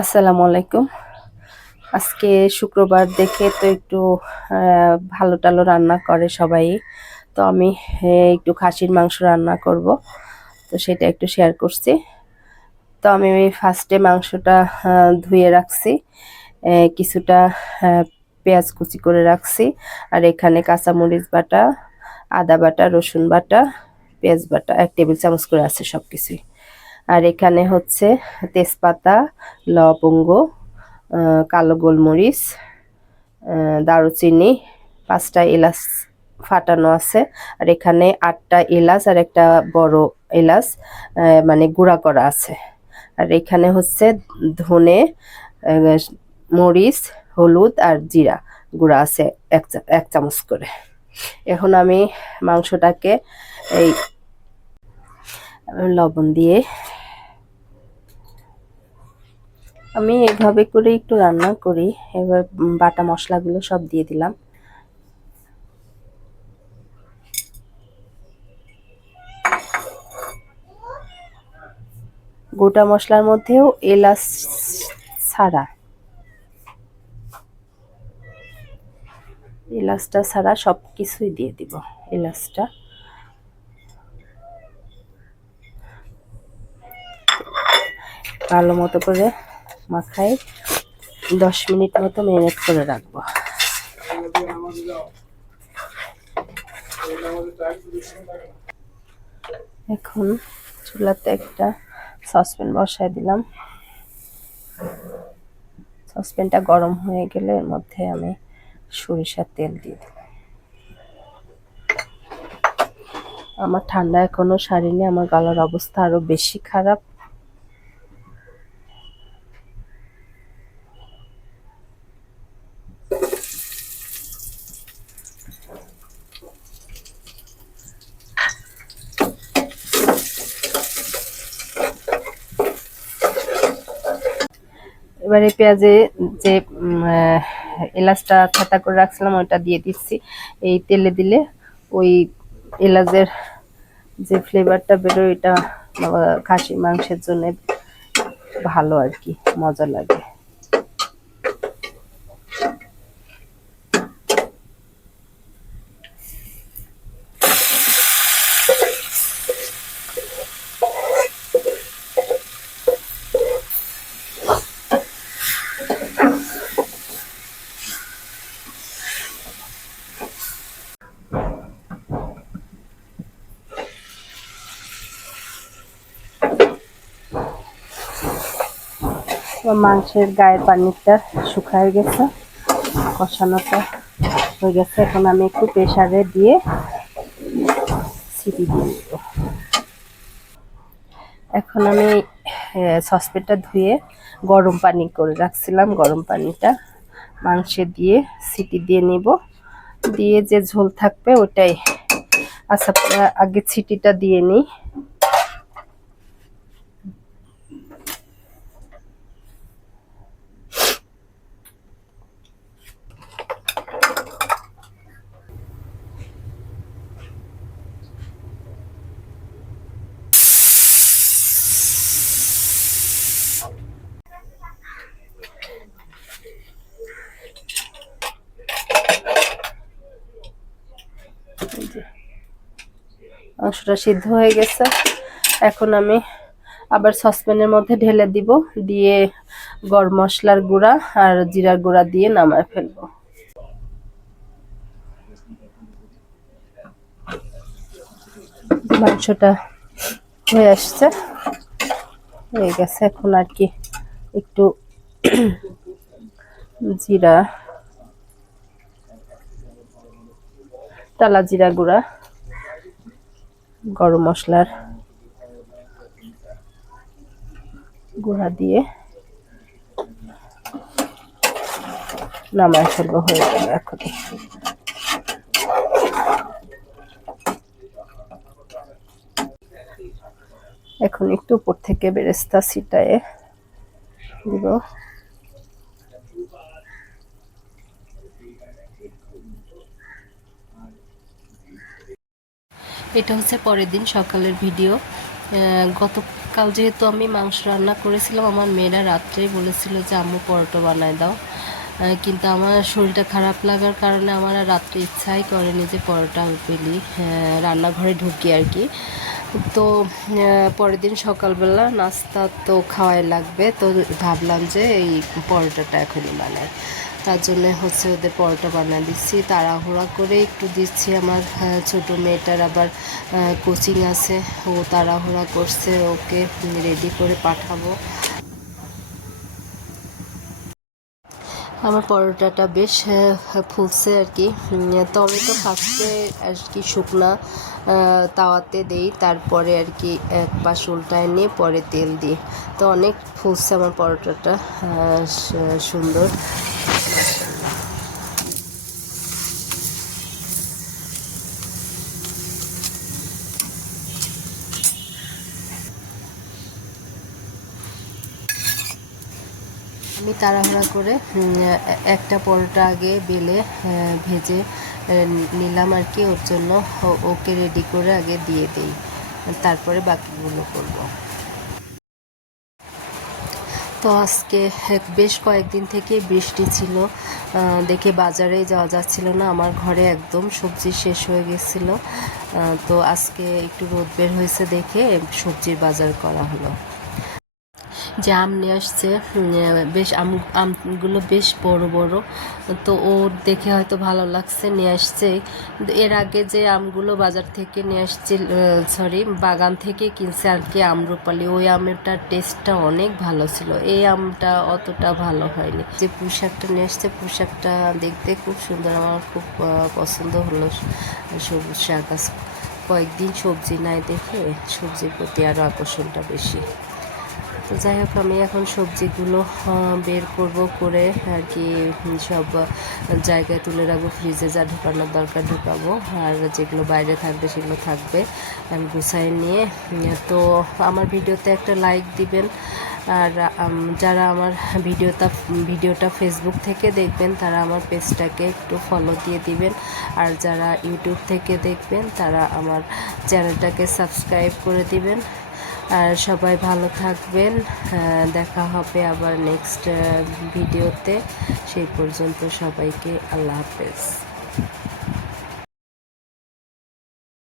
আসসালামু আলাইকুম। আজকে শুক্রবার দেখে তো একটু ভালো টালো রান্না করে সবাই। তো আমি একটু খাসির মাংস রান্না করব। তো সেটা একটু শেয়ার করছি। তো আমি ফার্স্টে মাংসটা ধুয়ে রাখছি। কিছুটা পেঁয়াজ কুচি করে রাখছি। আর এখানে কাঁচামরিচ বাটা, আদা বাটা, রসুন বাটা, পেঁয়াজ বাটা, এক টেবিল চামচ করে আছে সব কিছুই আর এখানে হচ্ছে তেজপাতা, লবঙ্গ কালো গোলমরিচ দারুচিনি, পাঁচটা এলাচ ফাটানো আছে। আর এখানে আটটা এলাচ আর একটা বড় এলাচ মানে গুঁড়া করা আছে। আর এখানে হচ্ছে ধনে মরিচ, হলুদ আর জিরা গুঁড়া আছে এক চামচ করে। এখন আমি মাংসটাকে এই লবণ দিয়ে আমি এইভাবে করে একটু রান্না করি। এবার বাটা মশলাগুলো সব দিয়ে দিলাম। গোটা মশলার মধ্যেও এলাচ ছাড়া। এলাচটা ছাড়া সব কিছুই দিয়ে দিব, এলাচটা। ভালো মতো করে মাখাই দশ মিনিট মতো ম্যারিনেট করে রাখব। এখন চুলাতে একটা সসপ্যান বসায় দিলাম। সসপ্যানটা গরম হয়ে গেলে এর মধ্যে আমি সরিষার তেল দিয়ে দিলাম। আমার ঠান্ডা এখনও সারিনি, আমার গলার অবস্থা আরও বেশি খারাপ। এবারে পেঁয়াজে যে এলাচটা ছাতা করে রাখছিলাম ওটা দিয়ে দিচ্ছি। এই তেলে দিলে ওই এলাচের যে ফ্লেভারটা বেরোয় এটা খাসি মাংসের জন্য ভালো আর কি, মজা লাগে। আমার মাংসের গায়ের পানিটা শুকায় গেছে, কষানোটা হয়ে গেছে। এখন আমি একটু প্রেসারে দিয়ে সিটি দিয়ে দিব। এখন আমি সসপেনটা ধুয়ে গরম পানি করে রাখছিলাম। গরম পানিটা মাংসে দিয়ে সিটি দিয়ে নিব। দিয়ে যে ঝোল থাকবে ওটাই। আচ্ছা আগে সিটিটা দিয়ে নিই। মাংসটা সিদ্ধ হয়ে গেছে। এখন আমি আবার সসপ্যানের মধ্যে ঢেলে দিব, দিয়ে গরম মশলার গুঁড়া আর জিরার গুঁড়া দিয়ে নামায় ফেলব। মাংসটা হয়ে আসছে, হয়ে গেছে। এখন আর কি একটু জিরা টালা জিরা গুঁড়া গরম মশলার গুঁড়া দিয়ে নামায় ফেলব হয়ে যাবে এখন এখন একটু উপর থেকে বেরেস্তা ছিটায়ে দিব। এটা হচ্ছে পরের দিন সকালের ভিডিও। গত কাল যেহেতু আমি মাংস রান্না করেছিলাম, আমার মেয়েরা রাত্রেই বলেছিল যে, আম্মু, পরোটা বানায় দাও। কিন্তু আমার শরীরটা খারাপ লাগার কারণে আমার আর রাত্রে ইচ্ছাই করেনি যে, পরোটা পেলি। রান্নাঘরে ঢুকি আর কি। তো পরের দিন সকালবেলা নাস্তা তো খাওয়াই লাগবে। তো ভাবলাম যে, এই পরোটাটা এখনই বানাই। তার জন্য হচ্ছে ওদের পরোটা বানা দিচ্ছি তাড়াহুড়া করে একটু দিচ্ছি আমার ছোট মেয়েটার আবার কোচিং আছে ও তাড়াহুড়া করছে ওকে রেডি করে পাঠাবো। আমার পরোটাটা বেশ আহ, ফুলছে আর কি। তো ফার্স্টে আর কি শুকনা তাওয়াতে দেই তারপরে আর কি এক পাশ উল্টায় নিয়ে পরে তেল দিই। তো অনেক ফুলছে আমার পরোটাটা সুন্দর। আমি তাড়াহুড়া করে একটা পরোটা আগে বেলে ভেজে নিলাম আর কি। ওর জন্য ওকে রেডি করে আগে দিয়ে দিই। তারপরে বাকিগুলো করব। তো আজকে বেশ কয়েকদিন থেকে বৃষ্টি ছিল। দেখে বাজারে যাওয়া যাচ্ছিল না। আমার ঘরে একদম সবজি শেষ হয়ে গেছিল। তো আজকে একটু রোদ বের হয়েছে দেখে সবজির বাজার করা হলো। যে আম নিয়ে আসছে বেশ আম, আমগুলো বেশ বড় বড়। তো ওর দেখে হয়তো ভালো লাগছে, নিয়ে আসছে। এর আগে যে আমগুলো বাজার থেকে নিয়ে আসছে সরি বাগান থেকে কিনছে আর কি আমরুপালি, ওই আমটার টেস্টটা অনেক ভালো ছিল। এই আমটা অতটা ভালো হয়নি। যে পোশাকটা নিয়ে আসছে পোশাকটা দেখতে খুব সুন্দর, আমার খুব পছন্দ হলো সবুজ শাক। কয়েকদিন সবজি নাই দেখে সবজির প্রতি আরও আকর্ষণটা বেশি। তো যাই হোক, আমি এখন সবজিগুলো বের করব করে আর কি সব জায়গায় তুলে রাখব ফ্রিজে যা ঢুকানোর দরকার ঢুকাবো। আর যেগুলো বাইরে থাকবে, সেগুলো থাকবে আমি গুছাই নিয়ে তো আমার ভিডিওতে একটা লাইক দিবেন। আর যারা আমার ভিডিওটা ভিডিওটা ফেসবুক থেকে দেখবেন, তারা আমার পেজটাকে একটু ফলো দিয়ে দিবেন। আর যারা ইউটিউব থেকে দেখবেন, তারা আমার চ্যানেলটাকে সাবস্ক্রাইব করে দিবেন। আর সবাই ভালো থাকবেন। দেখা হবে আবার নেক্সট ভিডিওতে সেই পর্যন্ত সবাইকে আল্লাহ হাফেজ।